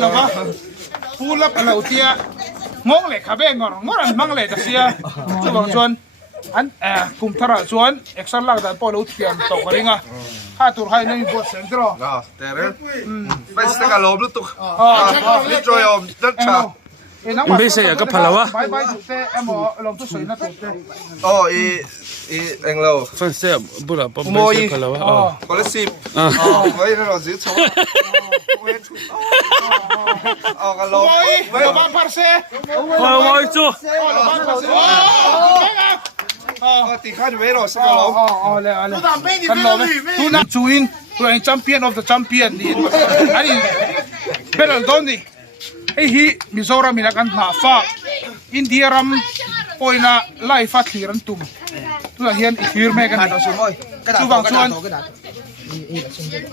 เราก็พูดแล้วเราเทียงงเลยขับเองก่อนงงมั่งเลยแต่เสียจะบอกชวนอันกลุ่มทาระชวนเอกซ์ลักแต่พอเราเทียมตกอะไรเงี้ยถ้าตัวใครนี่บวชเสร็จแล้วแต่เรื่องไม่สกัดลมลุตุกนี่จอยอมจัดฉากไม่ใช่ก็พลาวะไปจุดเตะหมอลมตุสวยนะจุดเตะอ๋อเอ็งเราฟังเสียบุระปั๊มไม่ใช่พลาวะอ๋อคนละสิบไม่ได้เราซื้อช็อตอ๋อกันลมไม่บ้านพาร์เซ่โอ้ยจูตีข้าจะไม่รอสักลมเลยกันลมทุนักจูอินตัวเองแชมเปี้ยน of the champion นี่อันนี้เป็นอะไรตอนนี้ไอ้ฮีมิโซรามินักอันหน้าฟ้าอินเดียรัมปอยน่ะไล่ฟัดที่รันตุ่มตัวเฮียนฮิร์แม่กันตัวบางส่วน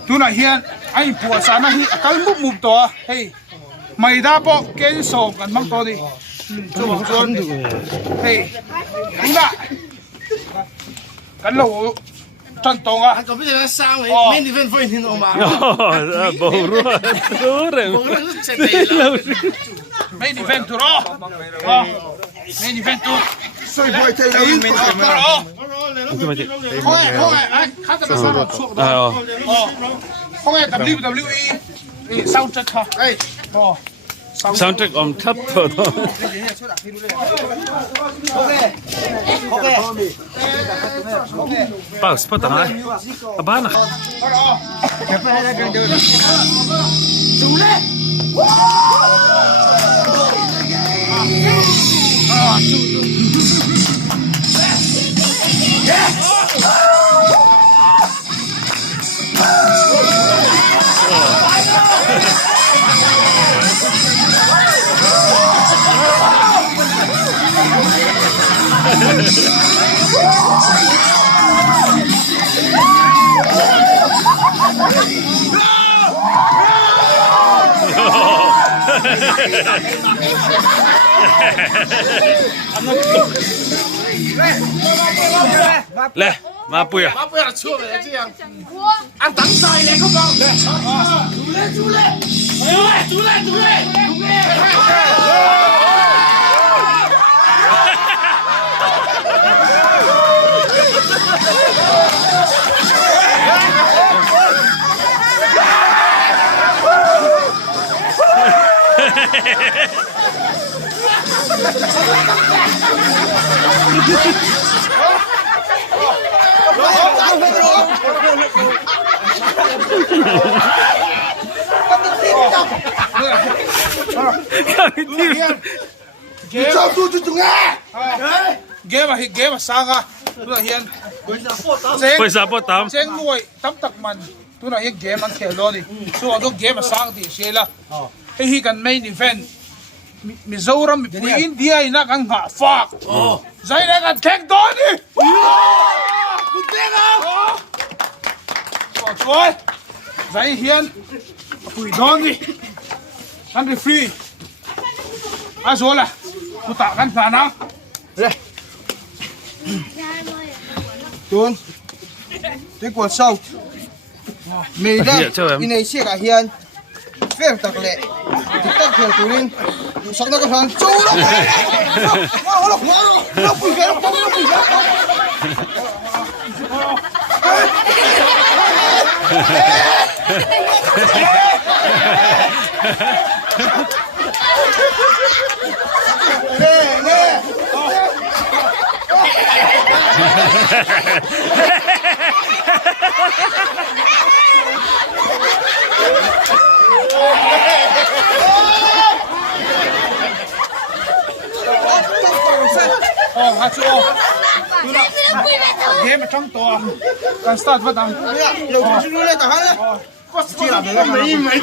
ตัวน่ะเฮียนไอ้ผัวสานะฮีกัลมุบตัวเฮ้ยไม่ได้ปอกเกณฑ์ส่งกันมั่งตัวนี้ตัวบางส่วนเฮ้ยนี่ละกันเราท่านตรงอ่ะก็ไม่ใช่สร้างเลยไม่ได้เป็นไฟที่ออกมาบ่รู้เรื่องไม่ได้เป็นตัวไม่ได้เป็นตัวสวยบ่อยใจเราไม่ได้มาเขาข้าจะมาสอนช่วงนี้เขาให้ WWE ซาวด์แทร็กค่ะซาวด์แทร็กอมทับตัวป้าสปอตอะไรบ้านนะดูเลยเลยมาปุยอ่ะชั่วไปแล้วจีอันตั้งใจเลยเขาบอกดูเลยชอบดูจุดงาเกมมาสร้างอ่ะตัวเฮียนไปสาปตามเซ็งรวยตั้มตักมันตัวน่ะเฮียเกมมันเขียนล้อนี่ส่วนตัวเกมมาสร้างที่เชียร์ละไอ้ฮีกันไม่ดีแฟนมิโซรัมมีผู้อินเดียนักอังกฤษฝากใจนักอันแข่งตัวนี่คุณเจ้าช่วยใจเฮียนผู้ดอนนี่นั่นเป็นฟรีอาชัวร์ละกูตักกันสานะเลยตุนที่กวดเศร้ามีได้ที่ในเชือกเฮียนเฟี้ยงตักเละที่ตั้งเขียวตุนินสักนักการจูแล้วว้าวปุ๋ยแกแล้วปุ๋ยแกฮัชโอเกมมาช่องตัวการสตาร์ทว่าดังเราจะรู้เลยแต่ฮันเลยที่เราไม่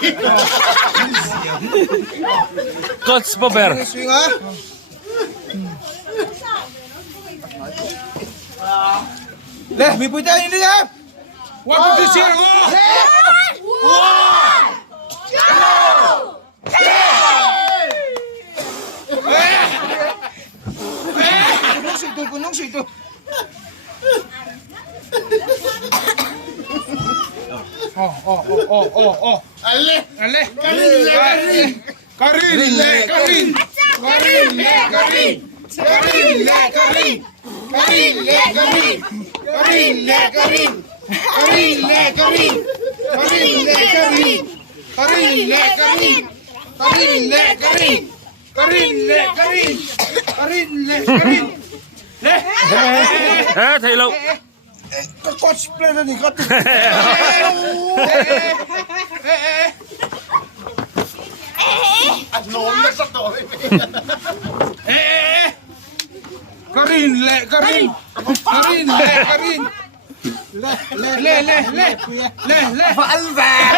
ก็สปอเบอร์สวิงอ่ะเลยมีปุ๋ยใจนี่ครับว่าเป็นที่เชียร์ว้คุณน้องสิตัวอะไร Karin le Karin Karin le Karin Karin le Karin Karin le Karin Karin le Karin Karin le Karin Karin le Karin Karin le Karin Karin le Karin Karin le Karin Karin le Karin le thầy lâu Cái cosplay này có từ Anh nôn nó sắp rồi. Karin le Karin Karin le Karin le Anh về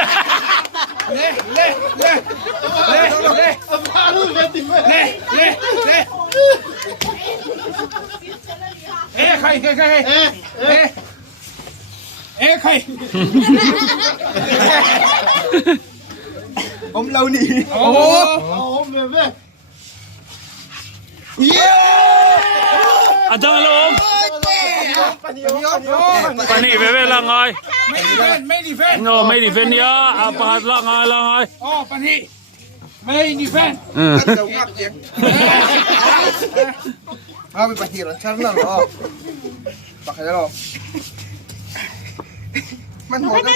khay Ông lâu nỉ oh à chẳng lâu pani về về là ngồi main event no mấy đi về nhá à bắt là ngồi oh pani main event Đầu ngắt tiếng À bị bạch hiền chắc là nó bạc cái đóมันโหดนะ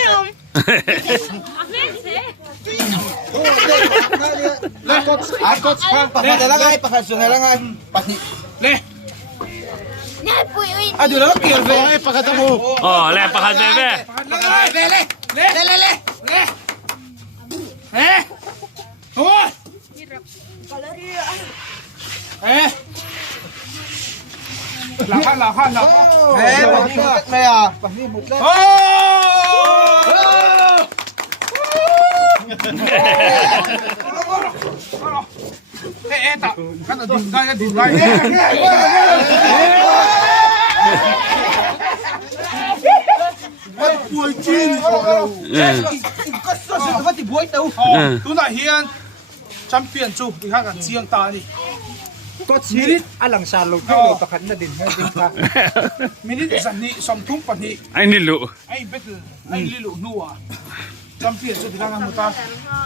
แล้วก็ปากแต่ละไงปากส่วนไหนละไงปากนี่ le อ่ะดูแล้วเกี่ยวเลยปากตะมู oh lẹ bắt về về le oh là khan ê pạc ni một này à pạc ni một lên ta cái là đừng gai buổi chim có số sự có thì buổi đâu tu na hian champion chu đi ha kan chiang ta ni có chi alang sa lo ko to khan na din na din pa minute san ni som thum pa ni anh đi lụ ai battle ai lilu nuwa champion chu đi ha mu ta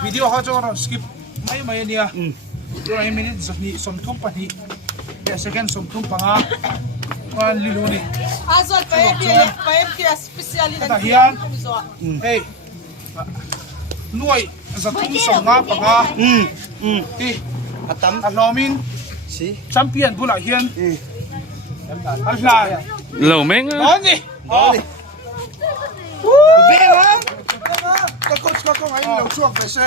video ha cho ron skip mai nia tu ai minute san ni som thum pa ni ya second som thum pa nga wan lilu ni Azol paep dia spesial ta hian hey nuôi za thum som nga pa nga ti atam alomin si champion bula hian Allah lâu mấy đó đi bé hả có coach có anh lâu chuột phải xe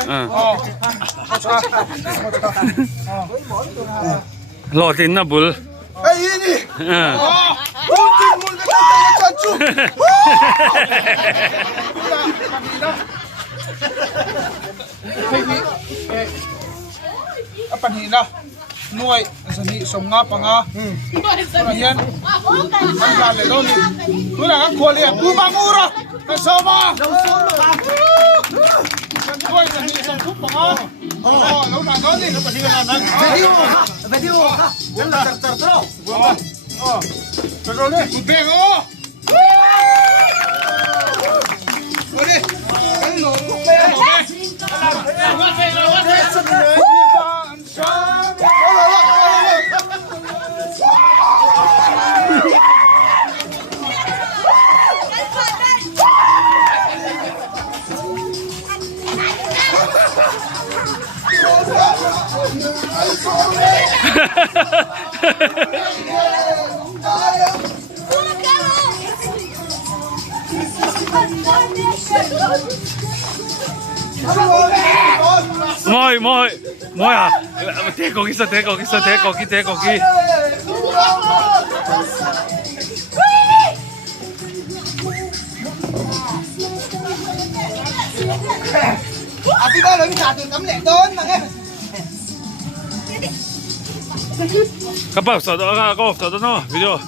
lo tin na bul ấy đi con tin muốn cái chân chu apa ni na nuôi sa ni som nga pa nga na hian an la le do ni tu na ang kholi tu mangura ka soma kan nuôi sa ni som thu pa nga lo na do ni pa ni na nan video yan là tar tro rồi đi một bè ô rồi đi cái lỗ một bè Moi à thế có cái à đi ba lần trả tiền cắm lệ đơn mà nghe cái bảo sợ đó nó video